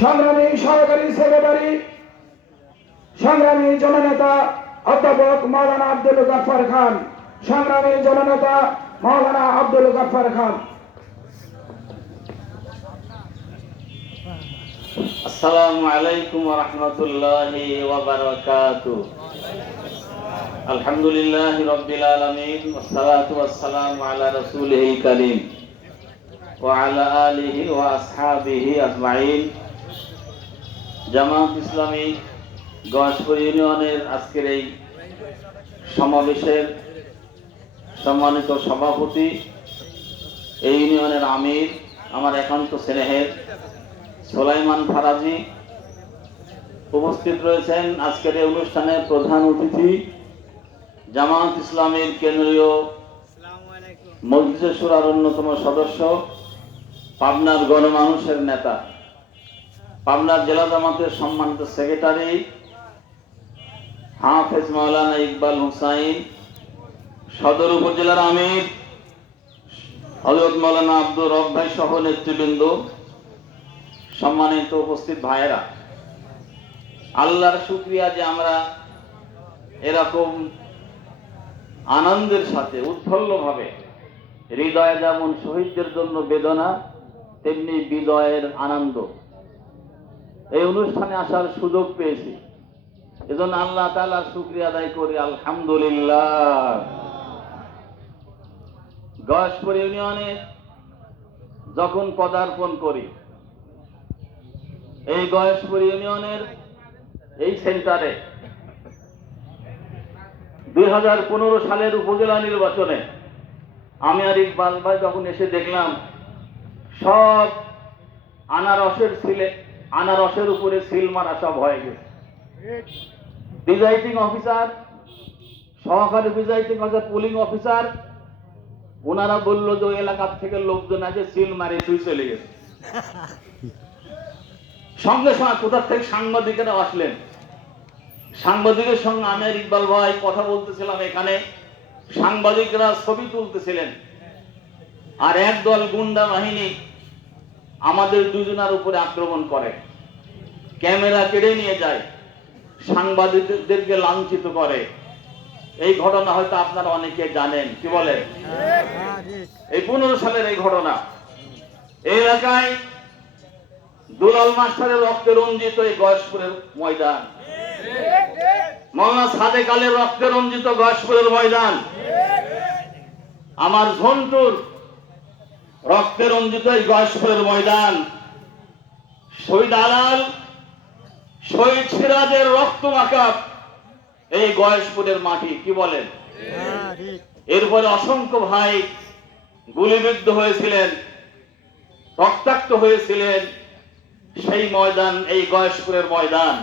সংগ্রামী সহকারী সেক্রেটারি সংগ্রামী জননেতা অধ্যাপক মাওলানা আব্দুল গফফার খান, সংগ্রামী জননেতা মাওলানা আব্দুল গফফার খান। আসসালামু আলাইকুম ওয়া রাহমাতুল্লাহি ওয়া বারাকাতুহু। আলহামদুলিল্লাহি রাব্বিল আলামিন ওয়াস সালাতু ওয়াস সালামু আলা রাসূলিল কারীম ওয়া আলা আলিহি ওয়া আসহাবিহি আজমাইন। জামাত ইসলামী গয়েশপুর ইউনিয়নের আজকের এই সমাবেশের সম্মানিত সভাপতি, এই ইউনিয়নের আমির, আমার একান্ত স্নেহের সুলাইমান ফারাজি, উপস্থিত রয়েছেন আজকের এই অনুষ্ঠানের প্রধান অতিথি জামাত ইসলামীর কেন্দ্রীয় মজলিসে শুরার অন্যতম সদস্য, পাবনার গণমানুষের নেতা, পাবনার জেলা জামাতের সম্মানিত সেক্রেটারি হাফেজ মাওলানা ইকবাল হুসাইন, সদর উপজেলার আমির হযরত মাওলানা আব্দুর রব ভাই সহ নেতৃবৃন্দ, সম্মানিত উপস্থিত ভাইয়েরা, আল্লাহর শুকরিয়া যে আমরা এরকম আনন্দের সাথে উৎফুল্লভাবে, হৃদয়ে যেমন শহীদদের জন্য বেদনা তেমনি বিজয়ের আনন্দ, এই অনুষ্ঠানে আসার সুযোগ পেয়েছি। এজন্য আল্লাহ তাআলার শুকরিয়া আদায় করি, আলহামদুলিল্লাহ। গয়েশপুর ইউনিয়নে যখন পদার্পণ করি, এই গয়েশপুর ইউনিয়নের এই সেন্টারে 2015 সালের উপজেলা নির্বাচনে আমি আর ইকবাল ভাই যখন এসে দেখলাম সব আনারসের উপরে সিল মারা সব হয়ে গেছে। প্রিজাইডিং অফিসার, সহকারী প্রিজাইডিং অফিসার, পুলিং অফিসার, ওনারা বললো যে ওই এলাকার থেকে লোকজন আছে সিল মারে শুই চলে গেছে। সঙ্গে সঙ্গে কোথা থেকে সাংবাদিকেরা আসলেন, সাংবাদিকের সঙ্গে আমি আর ইকবাল ভাই কথা বলতেছিলাম, এখানে সাংবাদিকরা ছবি তুলতেছিলেন, আর একদল গুন্ডা বাহিনী আমাদের দুজনের উপরে আক্রমণ করে, ক্যামেরা কেড়ে নিয়ে যায়, সাংবাদিকদেরকে লাঞ্ছিত করে। এই ঘটনা হয়তো আপনারা অনেকে জানেন, কি বলেন? এই 15 সালের এই ঘটনা। এই এলাকায় দুলাল মাস্টারের রক্তে রঞ্জিত এই গয়েশপুরের ময়দান, মাওলানা সাদেক আলীর রক্তে রঞ্জিত গয়েশপুরের ময়দান, আমার ঝন্টুর রক্তে রঞ্জিত এই গয়েশপুরের ময়দান, শহীদ আলাল, শহীদ সিরাজের রক্ত মাখা এই গয়েশপুরের মাটি, কি বলেন? এরপরে অসংখ্য ভাই গুলিবিদ্ধ হয়েছিলেন, রক্তাক্ত হয়েছিলেন, সেই ময়দান এই গয়েশপুরের ময়দান।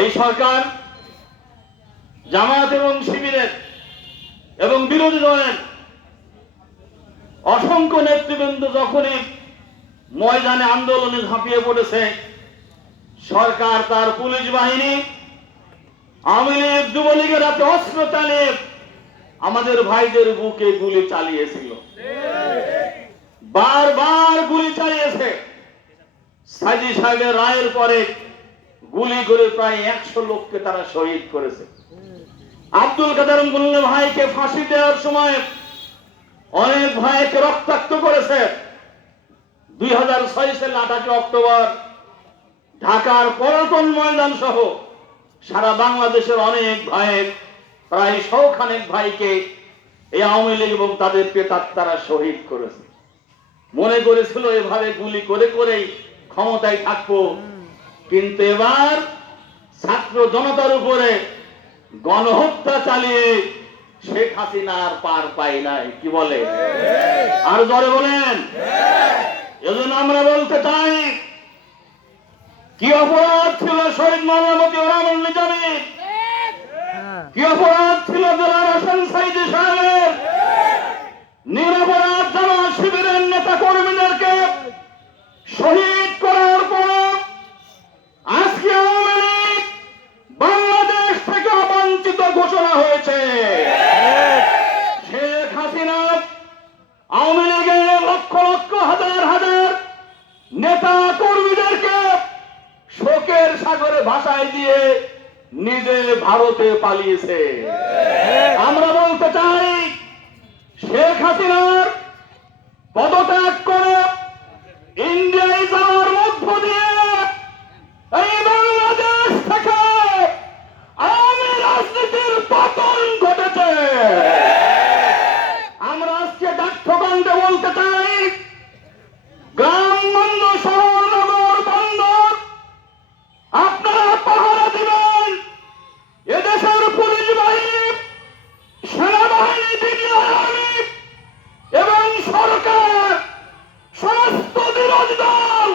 এই সরকার জামায়াত এবং শিবিরের এবং বিরোধী দলের অসংখ্য নেতৃবৃন্দ যখনই ময়দানে আন্দোলনে ঝাঁপিয়ে পড়েছে, সরকার তার পুলিশ বাহিনী, আওয়ামী লীগ, যুবলীগের হাতে অস্ত্র চালিয়ে আমাদের ভাইদের বুকে গুলি চালিয়েছিল, বারবার গুলি চালিয়েছে। সাইদি সাহেবের রায়ের পরে গুলি করে প্রায় 100 লোককে তারা শহীদ করেছে। আব্দুল কাদের মোল্লা ভাইকে ফাঁসি দেওয়ার সময় অনেক ভাইকে রক্তাক্ত করেছে। 2006 সালের 28 অক্টোবর ঢাকার পল্টন ময়দান সহ সারা বাংলাদেশের অনেক ভাইয়ের, প্রায় 100 খানেক ভাইকে এই আওয়ামী লীগ এবং তাদের প্রেতাত্মারা শহীদ করেছে। মনে করেছিল এভাবে গুলি করে করেই ক্ষমতায় থাকবো, কিন্তু এবার ছাত্র জনতার উপরে গণহত্যা চালিয়ে শেখ হাসিনা আর পার পাই নাই, কি বলে? আর জোরে বলেন। এজন্য আমরা বলতে চাই, কি অপরাধ ছিল শহীদ মাওলানা মতিউর রহমান নিজামীর, কি অপরাধ ছিল জেলার হোসেন সাইদি সাহেবের, নিরপরাধ জামাত শিবিরের নেতা কর্মীদেরকে শহীদ করার পর আজকে আওয়ামী লীগ বাংলাদেশ থেকে অবাঞ্ছিত ঘোষণা হয়েছে। শেখ হাসিনা আওয়ামী লীগের লক্ষ লক্ষ হাজার হাজার নেতা কর্মীদের শোকের সাগরে ভাসায় দিয়ে নিজে ভারতে পালিয়েছে। আমরা বলতে চাই, শেখ হাসিনার পদত্যাগ করে ইন্ডিয়ায় যাওয়ার মধ্য দিয়ে এই বাংলাদেশ থেকে আওয়ামী রাজনীতির পতন ঘটেছে। আমরা আজকে ডাকঘণ্টে বলতে চাই, গ্রাম বন্ধ, শহর নগর বন্ধ, আপনারা পাহারা দিবেন। এদেশের পুলিশ বাহিনী, সেনাবাহিনী, বিজিবি এবং সরকার, সমস্ত বিরোধী দল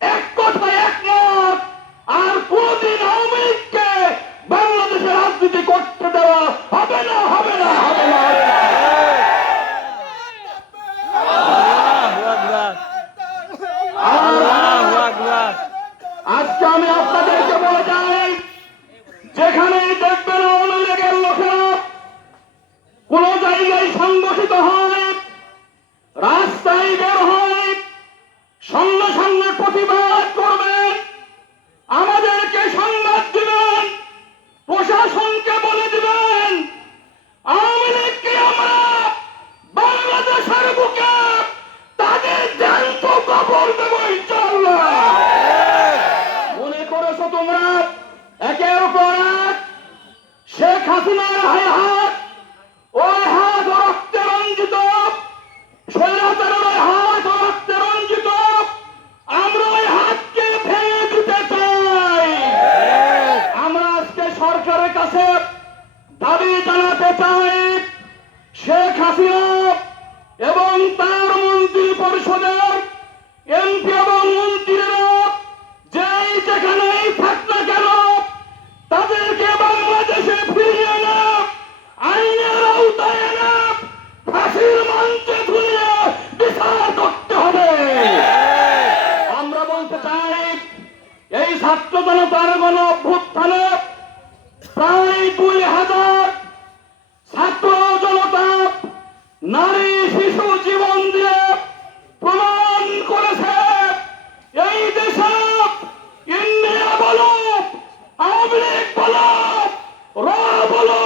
এক কথায় একমত, আর কোনদিন আওয়ামী লীগকে বাংলাদেশে রাজনীতি করতে দেওয়া হবে না, হবে না, হবে না, হবে না। আজকে আমি আপনাদেরকে বলে যাই, যেখানেই দেখবেন আওয়ামী লীগের লোকেরা কোন জায়গায় সংগঠিত হয়, রাস্তায় বের হয়, সঙ্গে সঙ্গে প্রতিবাদ করবেন, আমাদেরকে সংবাদ দিবেন, প্রশাসনকে বলে দিবেন, আওয়ামী লীগকে আমরা বাংলাদেশের বুকে তাদের জ্যান্ত কবর দেব ইনশাআল্লাহ। মনে করেছো তোমরা একের পর এক শেখ হাসিনার হাত, ওই হাত রক্তে রঞ্জিত, স্বৈরাচারের ওই হাত রক্তে রঞ্জিত, আমরা ওই হাতকে ভেঙে দিতে চাই। আমরা আজকে সরকারের কাছে দাবি জানাতে চাই, শেখ হাসিনা এবং তার মন্ত্রী পরিষদের এমপি এবং মন্ত্রীরা যেই যেখানেই থাক না কেন, তাদেরকে বাংলাদেশে ফিরিয়ে এনে আইনের আওতায় এনে ফাঁসির মঞ্চে ঝুলিয়ে বিচার করতে হবে। আমরা বলতে চাই, এই ছাত্র জনতার গণ অভ্যুত্থানে প্রায় 2000 ছাত্র জনতা, নারী শিশু জীবন দিয়ে প্রমাণ করেছে এই দেশে ইন্ডিয়া বলো, আওয়ামী লীগ বলো, র বলো,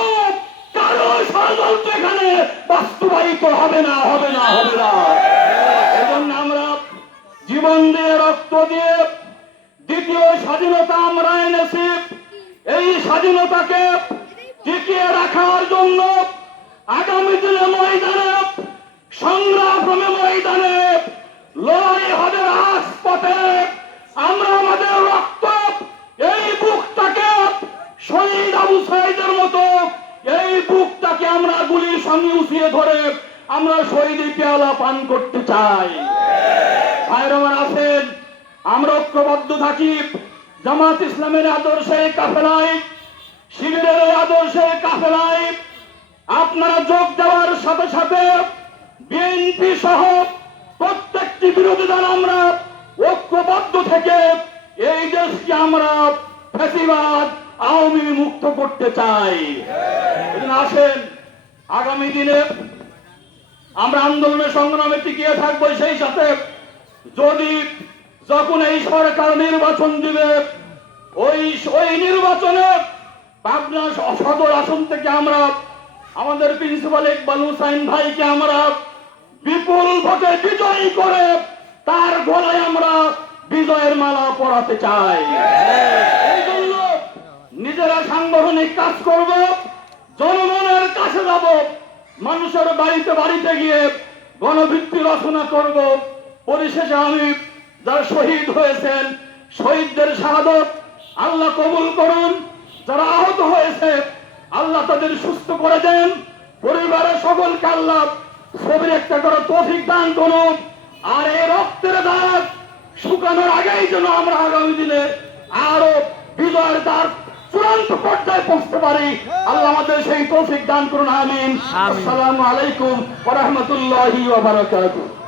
কারো ষড়যন্ত্র এখানে বাস্তবায়িত হবে না, হবে না, হবে না। এজন্য আমরা জীবন দিয়ে, রক্ত দিয়ে দ্বিতীয় স্বাধীনতা আমরা এনেছি। এই স্বাধীনতাকে টিকিয়ে রাখার জন্য আগামী দিনে ময়দানে, সংগ্রামে ময়দানে লড়াই হবে রাজপথে। আমরা আমাদের রক্ত, এই বুকটাকে শহীদ আবু সাইদের মতো এই বুকটাকে আমরা গুলির সঙ্গে উঠিয়ে ধরে আমরা শহীদি পেয়ালা পান করতে চাই। ভাইরা আমার আছেন, আমরা ঐক্যবদ্ধ থাকি। জামাত ইসলামের আদর্শে কাফেলায়, শিবিরের আদর্শে কাফেলায় আপনারা যোগ দেওয়ার সাথে সাথে বিএনপি সহ প্রত্যেকটি বিরোধী দল আমরা ঐক্যবদ্ধ থেকে এই দেশকে আমরা ফ্যাসিবাদ আওয়ামী মুক্ত করতে চাই। আসেন, আগামী দিনে আমরা আন্দোলনের সংগ্রামে টিকিয়ে থাকবো। সেই সাথে যদি যখন এই সরকার নির্বাচন দিবে, ওই নির্বাচনে পাবনা সদর আসন থেকে আমরা আমাদের প্রিন্সিপাল ইকবাল হুসাইন ভাইকে আমরা বিপুল ভোটে বিজয়ী করে তার গলায় আমরা বিজয়ের মালা পরাতে চাই। এই জন্য নিজেরা সাংগঠনিক কাজ করব, জনগণের কাছে যাব, মানুষের বাড়িতে বাড়িতে গিয়ে গণভিত্তি রচনা করব। পরিশেষে আমি যারা শহীদ হয়েছেন, শহীদদের শাহাদত আল্লাহ কবুল করুন। যারা আহত হয়েছে আল্লাহ তাদের সুস্থ করে দেন। পরিবারের সকলকে আল্লাহ সবির একটা করে তৌফিক দান করুন। আর এই রক্তের দাগ শুকানোর আগেই যেন আমরা আগামী দিনে আরো বিজয়ের দ্বার চূড়ান্ত পর্যায়ে পৌঁছতে পারি। আল্লাহ আমাদের সেই তৌফিক দান করুন। আমিন। আসসালামু আলাইকুম ওয়া রাহমাতুল্লাহি ওয়া বারাকাতুহু।